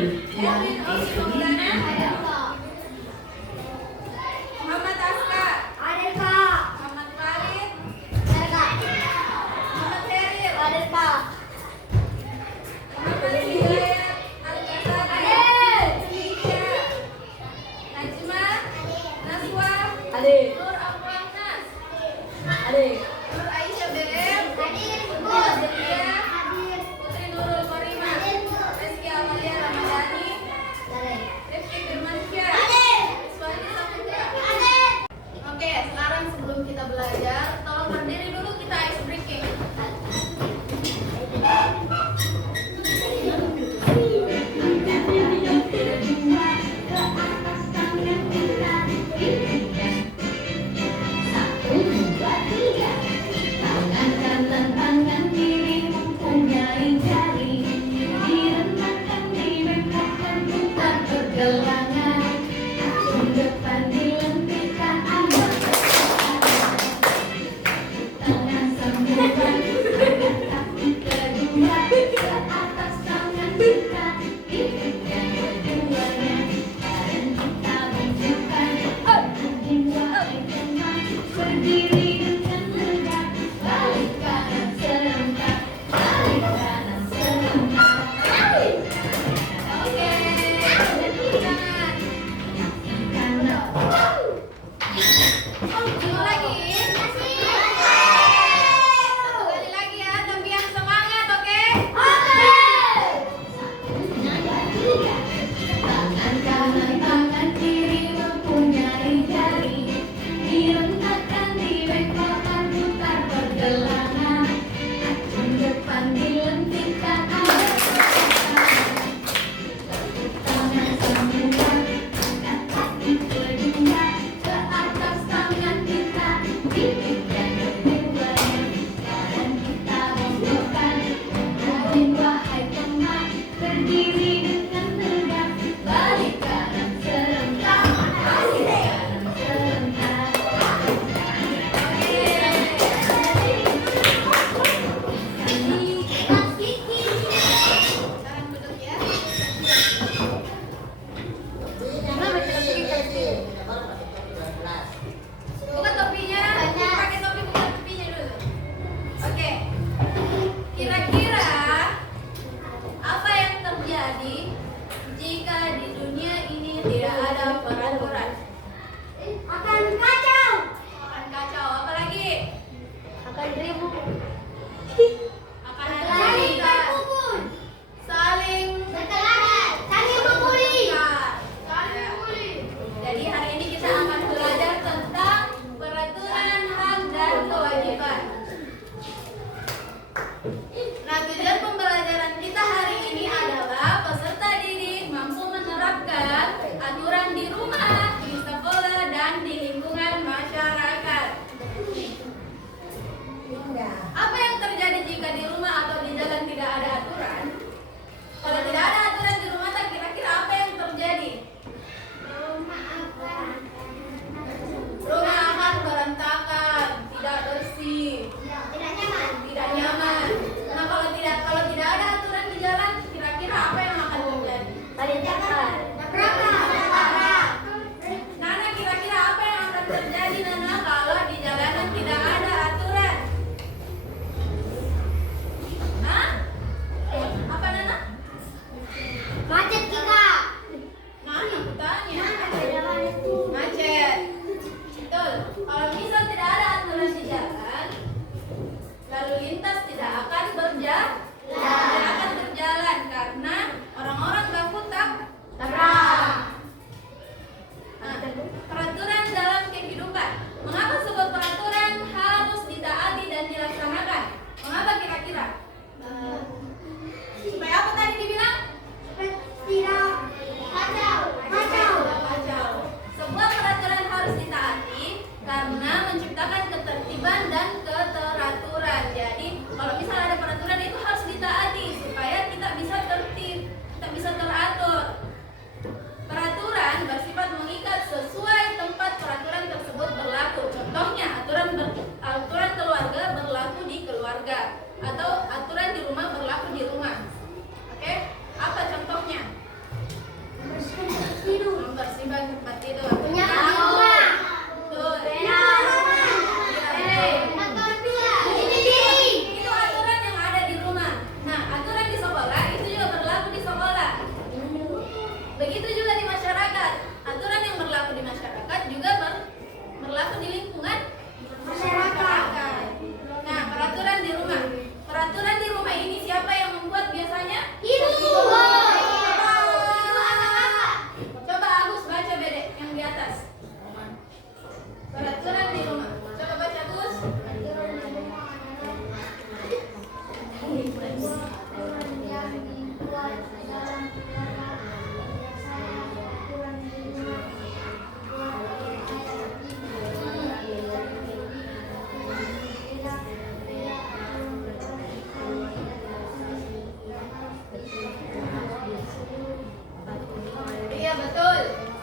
Erwin Osi Maulana. Muhammad Aska. Hadir Kak. Muhammad Farid. Hadir Kak. Muhammad Heril. Hadir Kak. Muhammad Hidayat Al-Ghazali. Hadir. Nisha. Najma. Naswa. Hadir. Nur Afwanas. Hadir. Nur Aisyah BM. Hadir. Putri Azria. Hadir. Putri Nurul Korima. Rizky Amalia Ramadhani. Hadir. Rifki Firmansyah. Hadir. Suwandi Saputra. Hadir. Oke, sekarang sebelum kita belajar, tolong berdiri dulu, kita ice breaking. Tangan kanan, tangan kiri mempunyai jari, direntangkan, dibengkokkan, putar pergelangan, ujung depan dilentikan, tangan sambungan, angkat kaki kedua ke atas, tangan kita dipikirkan keduanya, badan kita bentukkan, jiwa teman berdiri dengan tegak, balik kanan serentak, balik kanan serentak, balik Oke, tangan. kanan. Ulang lagi. Satu kali lagi ya, tapi yang semangat, oke? Tangan kanan, tangan kiri mempunyai jari, direntangkan, dibengkokkan, putar pergelangan, acung depan dilentikan, tangan sambungan, angkat kaki kedua ke atas, tangan kita dipikirkan keduanya, badan kita bongkokkan, rajin wahai teman, berdiri dengan tegak, balik kanan serentak, balik kanan serentak. Sekarang duduk ya. Buka topinya, pakai topi, buka topinya dulu. Oke. Kira-kira apa yang terjadi jika di dunia ini tidak ada peraturan? Akan kacau, Akan kacau. Apa lagi? akan ribut, Akan ada saling cerita, berkumpul, saling berkelahi, saling membuli. saling membuli. Jadi hari ini kita akan belajar tentang peraturan hak dan kewajiban. Nah, tujuan pembelajaran kita hari ini adalah peserta didik mampu menerapkan aturan di rumah, di sekolah, dan di lingkungan masyarakat. Apa yang terjadi jika di rumah atau di jalan tidak ada aturan? Kalau tidak ada aturan di rumah, tak kira-kira apa yang terjadi? Rumah akan berantakan, tidak bersih, Tidak nyaman. tidak nyaman. Nah, kalau tidak ada aturan di jalan, kira-kira apa yang akan terjadi? Tabrakan. Nana, kira-kira apa yang akan terjadi, Nana, kalau di jalanan tidak ada aturan? Hah? Apa, Nana? Macet kita. Nana, aku tanya. itu. Macet. Betul. Kalau misal tidak ada aturan di jalan, lalu lintas tidak akan berjalan karena orang-orang takut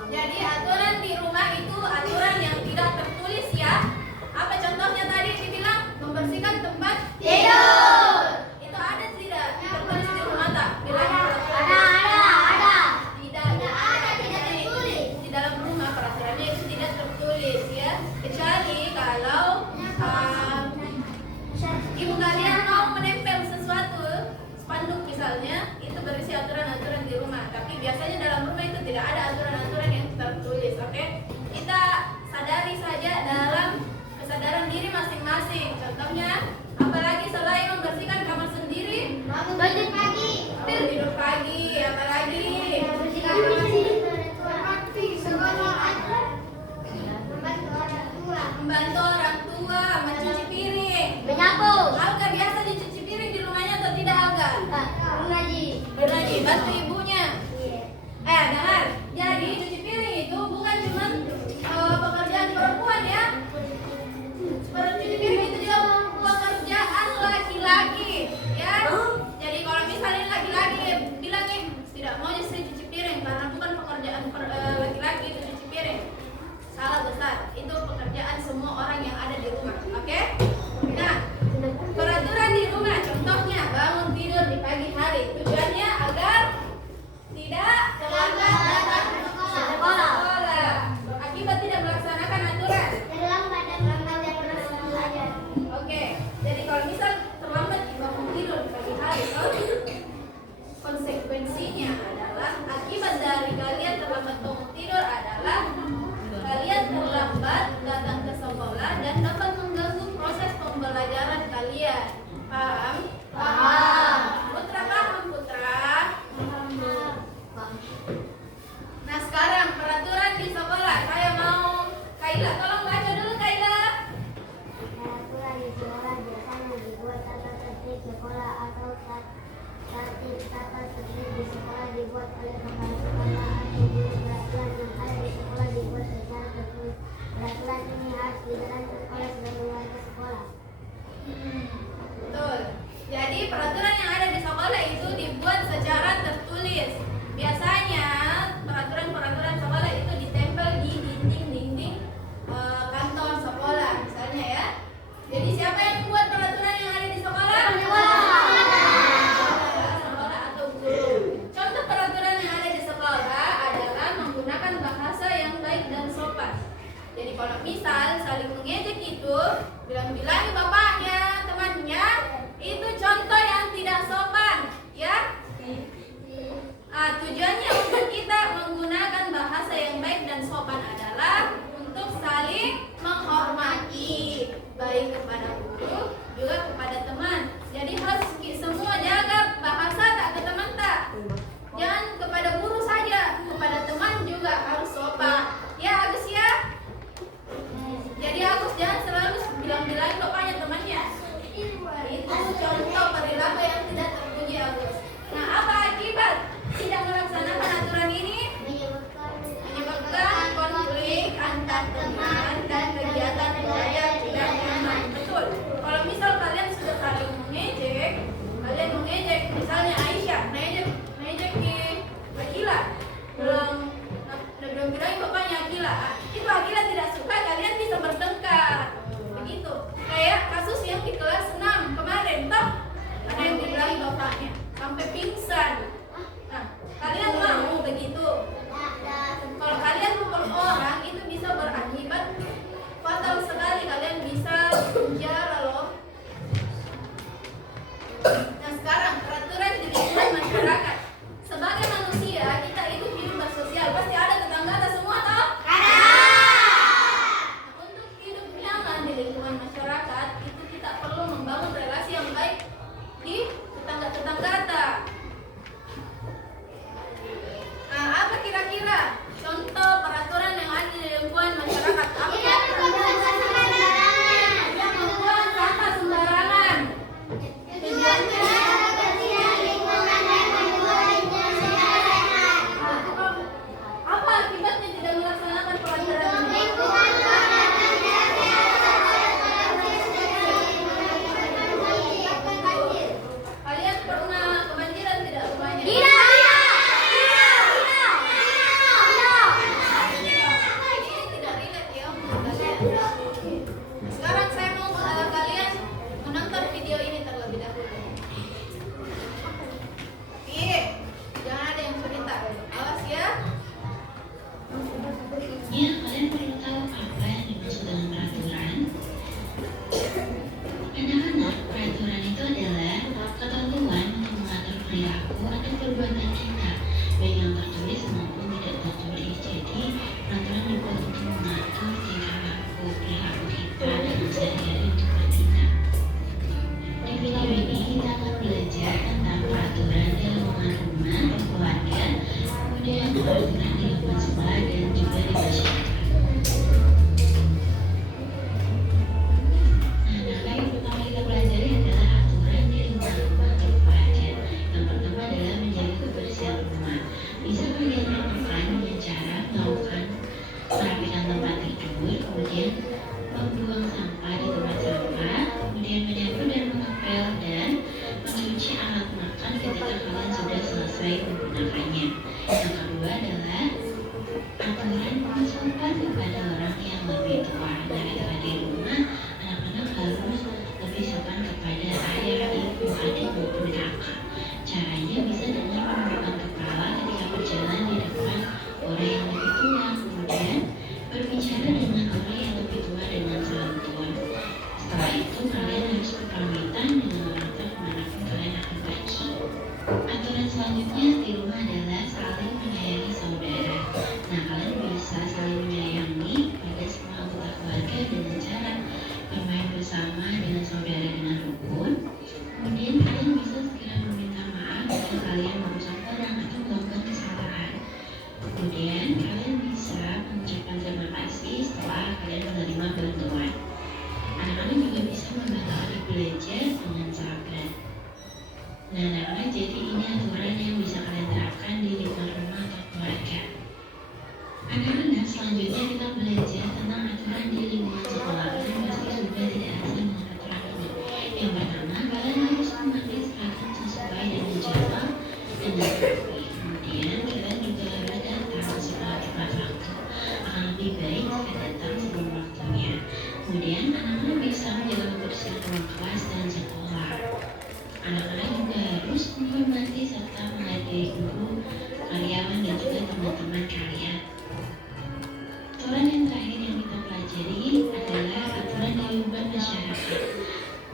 Jadi aturan di rumah itu aturan yang tidak tertulis ya. Apa contohnya tadi dibilang membersihkan tempat Tidur. itu ada tidak tertulis di rumah tak? Bilang Ada. tidak tertulis di dalam rumah peraturannya itu tidak tertulis ya. Kecuali kalau ibu kalian mau menempel sesuatu spanduk misalnya itu berisi aturan-aturan di rumah. Tapi biasanya dalam rumah itu tidak ada aturan-aturan yang tertulis. Oke, kita sadari saja dalam kesadaran diri masing-masing. Contohnya, apalagi selain membersihkan kamar sendiri, Bangun pagi. tidur pagi, apalagi Bersihkan kamar tidur. membantu orang tua, mencuci piring. Menyapu. Alga biasa dicuci piring di rumahnya atau tidak Alga? Mengaji. Berarti bantu ibunya. Dengar. Jadi cuci piring itu bukan cuma pekerjaan perempuan ya. Cuci piring itu juga pekerjaan laki-laki ya. Jadi kalau misalnya laki-laki bilang nih tidak mau saya cuci piring karena bukan pekerjaan laki-laki itu cuci piring. Salah besar. Itu pekerjaan semua orang yang ada di rumah. Oke? Nah, peraturan di rumah contohnya bangun tidur di pagi hari. Tujuannya agar tidak terlambat datang ke sekolah. Akibat tidak melaksanakan aturan. Oke, jadi kalau misal terlambat bangun tidur di pagi hari, konsekuensinya adalah akibat dari kalian terlambat bangun tidur adalah kalian terlambat datang ke sekolah dan dapat mengganggu proses pembelajaran kalian. Paham? Paham. Putra paham, Putra? Nah sekarang peraturan di sekolah. Saya mau Kaila, tolong baca dulu Kaila. Peraturan di sekolah biasanya dibuat tata tertib sekolah atau tata tertib di sekolah dibuat oleh kepala sekolah atau guru. Peraturan yang ada di sekolah dibuat secara tertulis. Peraturan ini harus dijalankan oleh seluruh warga sekolah. Betul. Jadi peraturan yang ada di sekolah itu dibuat secara tertulis. Biasanya peraturan-peraturan sekolah itu ditempel di dinding-dinding kantor sekolah misalnya ya. Jadi siapa yang membuat peraturan yang ada di sekolah? Sekolah atau guru. Contoh peraturan yang ada di sekolah adalah menggunakan bahasa yang baik dan sopan. Jadi kalau misal saling mengejek itu bilang-bilangi bapaknya, temannya, itu contoh yang tidak sopan, ya. Tujuannya untuk kita menggunakan bahasa yang baik dan sopan adalah untuk saling menghormati, baik kepada guru juga kepada teman. Jadi harus semua jaga bahasa tak ke teman tak. Jangan kepada guru saja, kepada teman juga harus sopan. Ya Agus ya. Jadi Agus jangan selalu bilang-bilang bapaknya temannya. Itu contoh perilaku yang tidak terpuji Agus. Nah apa akibat tidak melaksanakan aturan ini? Menyebabkan konflik antar teman dan kegiatan belajar tidak nyaman. Betul. Kalau misal kalian sudah saling mengejek, misalnya Aisyah mengejek Akila, belum bilangin bapaknya Akila, itu Akila tidak suka, kalian bisa bertengkar. Begitu. Kayak kasus yang di kelas 6 kemarin, toh ada yang dibilangi bapaknya sampai pingsan. Nah, kalian mau begitu? Kalau kalian pukul orang itu bisa berakibat fatal sekali, kalian bisa penjara loh. Nah sekarang peraturan di lingkungan masyarakat. Sebagai manusia kita itu hidup bersosial, pasti ada tetangga semua toh? Ada. Nah, untuk hidup nyaman di lingkungan masyarakat itu kita perlu membangun relasi yang baik di tetangga-tetangga. Nah, apa kira-kira contoh peraturan yang ada di lingkungan masyarakat? Apa membuang sampah sembarangan. Tujuannya apa akibatnya tidak melaksanakan peraturan ini? Kalian pernah kebanjiran tidak rumahnya? Tidak. baik yang tertulis maupun tidak tertulis. Jadi peraturan dibuat untuk mengatur tingkah laku perilaku kita dalam sehari-hari untuk bertindak. Di video ini kita akan belajar tentang peraturan di lingkungan rumah, keluarga, kemudian peraturan di lingkungan sekolah dan juga di masyarakat. Nah, yang pertama kita pelajari adalah aturan di lingkungan rumah atau keluarga. Yang pertama adalah menjaga kebersihan rumah. Bisa kalian lakukan dengan cara melakukan merapikan tempat tidur, kemudian membuang sampah di tempat sampah, kemudian menyapu dan mengepel dan mencuci alat makan ketika kalian sudah selesai menggunakannya. Yang kedua adalah aturan bersopan kepada orang yang lebih tua. Nah, ketika di rumah, anak-anak harus lebih sopan kepada ayah, ibu, adik maupun kakak. Caranya bisa dengan menundukkan kepala ketika berjalan di depan orang yang lebih tua, kemudian berbicara dengan orang yang lebih tua dengan santun. Setelah itu kalian harus berpamitan dengan orang tua kemanapun kalian akan pergi. Aturan selanjutnya di rumah adalah saling menyayangi saudara. Nah, kalian bisa saling menyayangi pada semua anggota keluarga dengan cara bermain bersama dengan saudara dengan rukun. Kemudian kalian bisa segera meminta maaf jika kalian merusak barang atau melakukan kesalahan. Kemudian kalian bisa mengucapkan terima kasih setelah kalian menerima bantuan. Anak-anak juga bisa membantu adik belajar dengan sabar. Nah, anak-anak, jadi ini aturan yang bisa kalian terapkan di lingkungan rumah atau keluarga. Anak-anak, selanjutnya kita belajar tentang aturan di lingkungan sekolah. Kalian pasti sudah tidak asing dengan aturan ini. Yang pertama, kalian harus memakai seragam sesuai dengan jadwal dan rapi. Kemudian kalian juga harus datang ke sekolah tepat waktu. Akan lebih baik jika datang sebelum waktunya. Kemudian anak-anak bisa menjaga kebersihan ruang kelas dan sekolah. Anak-anak juga harus menghormati serta menghargai guru, karyawan, dan juga teman-teman kalian. Aturan yang terakhir yang kita pelajari adalah aturan di lingkungan masyarakat.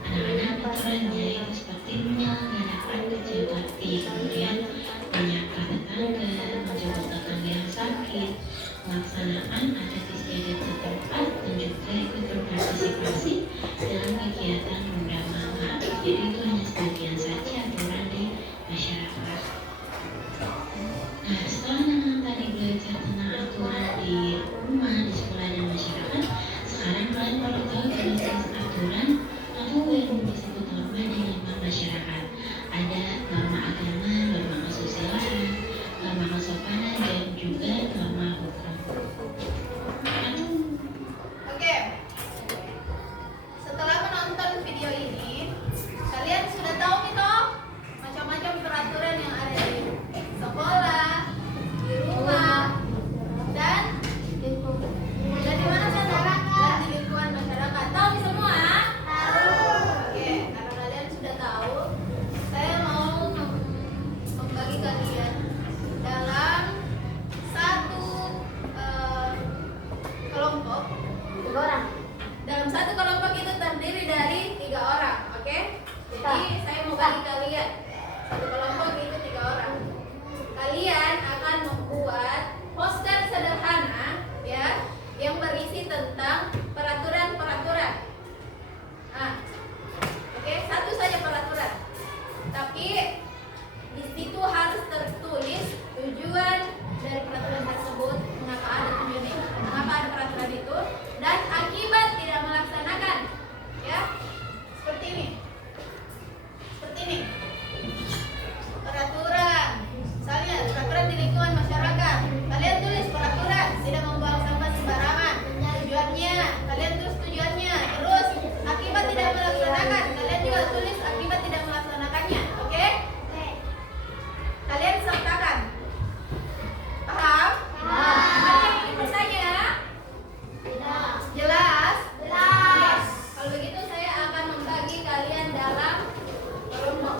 Anak-anak, aturannya itu seperti menyelenggarakan kerja bakti, kemudian menyapa tetangga, menjemput tetangga yang sakit, pelaksanaan adat istiadat setempat, dan juga ikut berpartisipasi dalam kegiatan Muda Mama. Jadi itu hanya sebagian saja aturan di masyarakat. Nah, setelah anak-anak tadi belajar tentang aturan di rumah, di sekolah, dan masyarakat, sekarang kalian perlu tahu jenis-jenis aturan atau yang disebut norma di lingkungan masyarakat. Ada norma agama, norma kesusilaan, norma kesopanan, dan juga norma hukum. Oke. Setelah menonton video ini, kalian sudah tahu nih toh macam-macam peraturan yang ada di sekolah, di rumah, dan di mana saudara? Dan di lingkungan masyarakat. Tahu nih semua? Tahu. Oke, karena kalian sudah tahu, saya mau membagi kalian dalam satu kelompok. 3 orang. Dalam satu kelompok itu terdiri dari 3 orang, oke? Jadi saya mau bagi kalian satu kelompok itu 3 orang. Kalian akan membuat poster sederhana, ya, yang berisi tentang peraturan-peraturan. Nah, oke, satu saja peraturan. Tapi di situ harus tertulis tujuan dari peraturan tersebut, mengapa ada tujuan itu, mengapa ada peraturan itu, dan akibat tidak melaksanakan, ya, seperti ini. Peraturan, misalnya peraturan di lingkungan masyarakat. Kalian tulis peraturan tidak membuang sampah sembarangan. Tujuannya, kalian tulis tujuannya. Terus akibat tidak melaksanakan, kalian juga tulis akibat tidak melaksanakannya, oke? Kalian sertakan. Paham? Ada yang ingin bertanya? Jelas? Jelas. Kalau begitu saya akan membagi kalian dalam kelompok.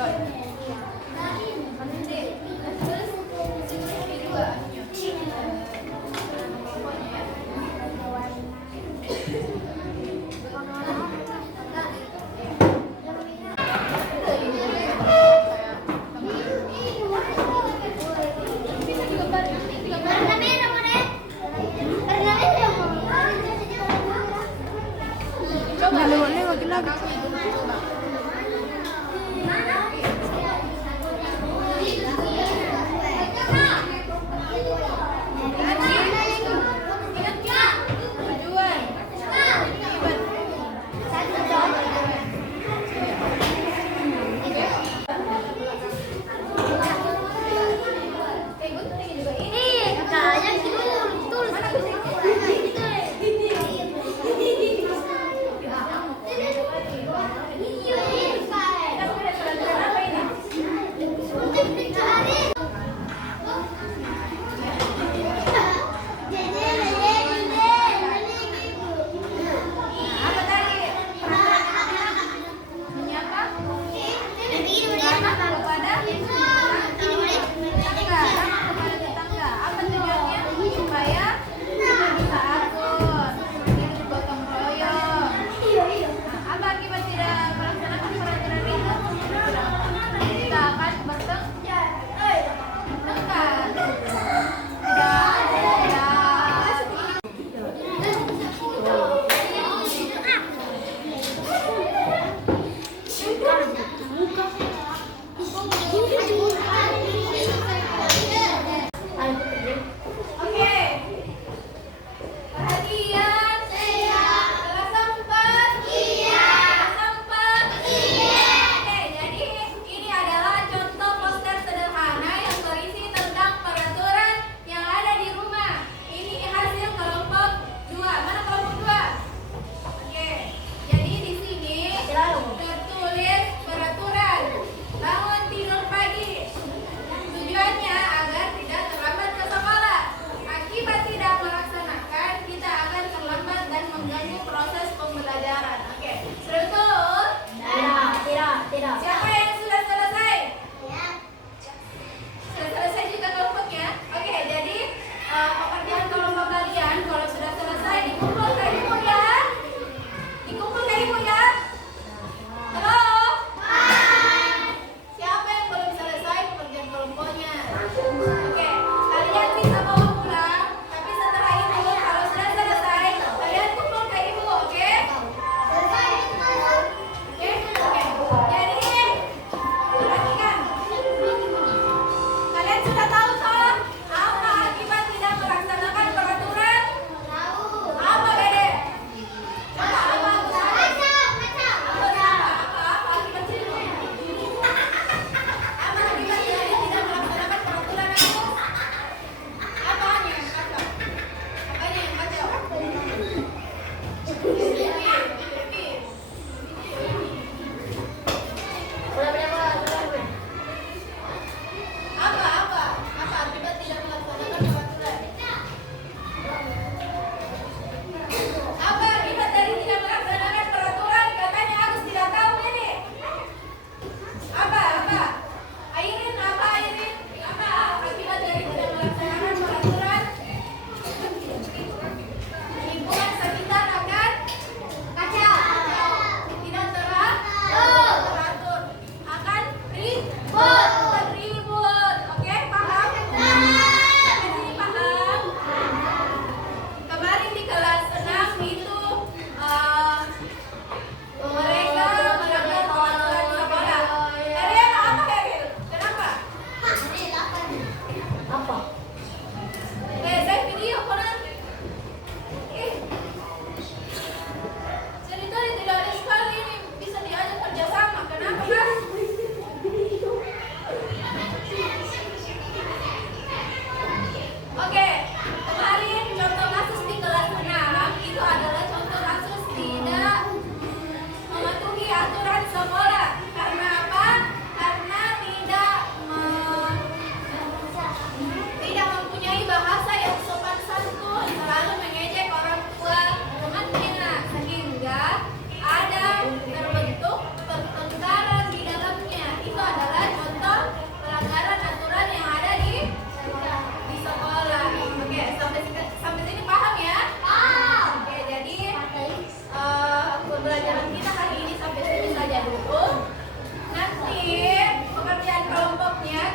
Terus ini juga anunya. Pokoknya ya. Bisa digambar nanti digambar. Warna merah mana? Warna merah. Coba lewat lagi. Coba. Ingat nggak? Tujuan. Ribet. Gue tuh juga ini. Kayaknya tulis. Iya.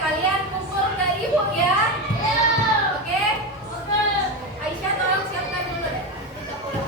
kalian kumpul ke ibu ya. Oke? Aisyah tolong siapkan dulu deh. Kita pulang.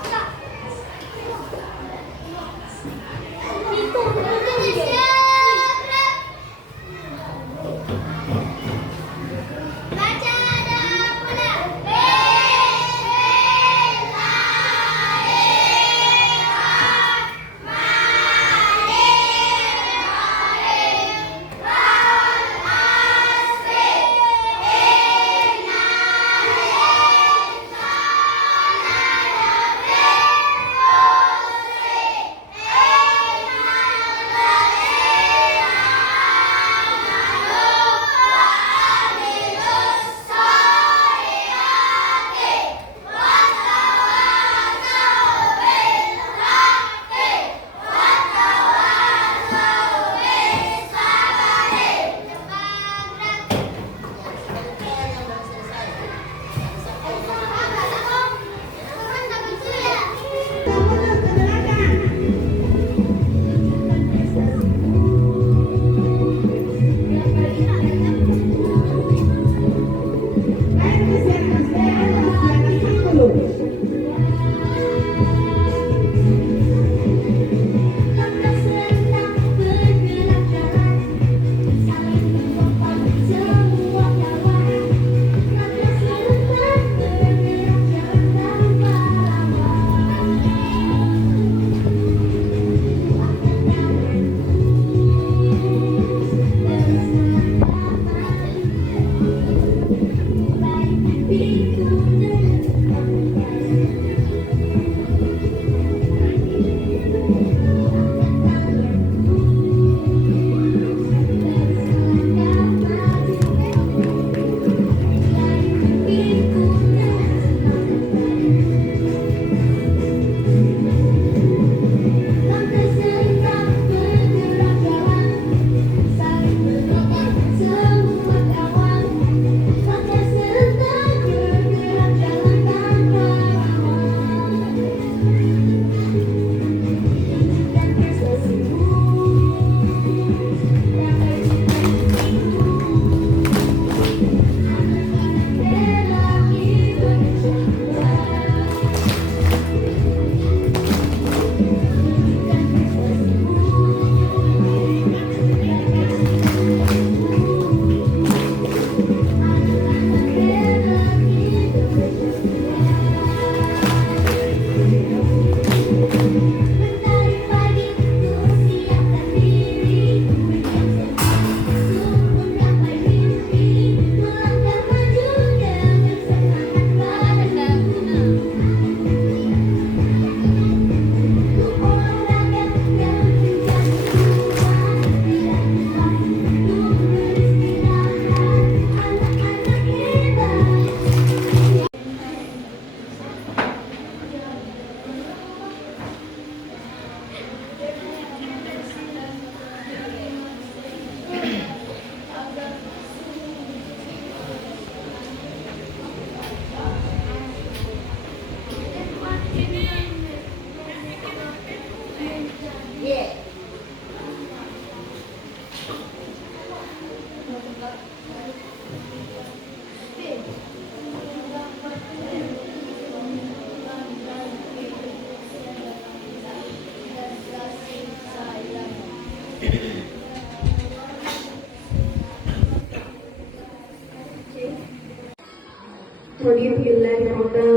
Bismillahirrahmanirrahim.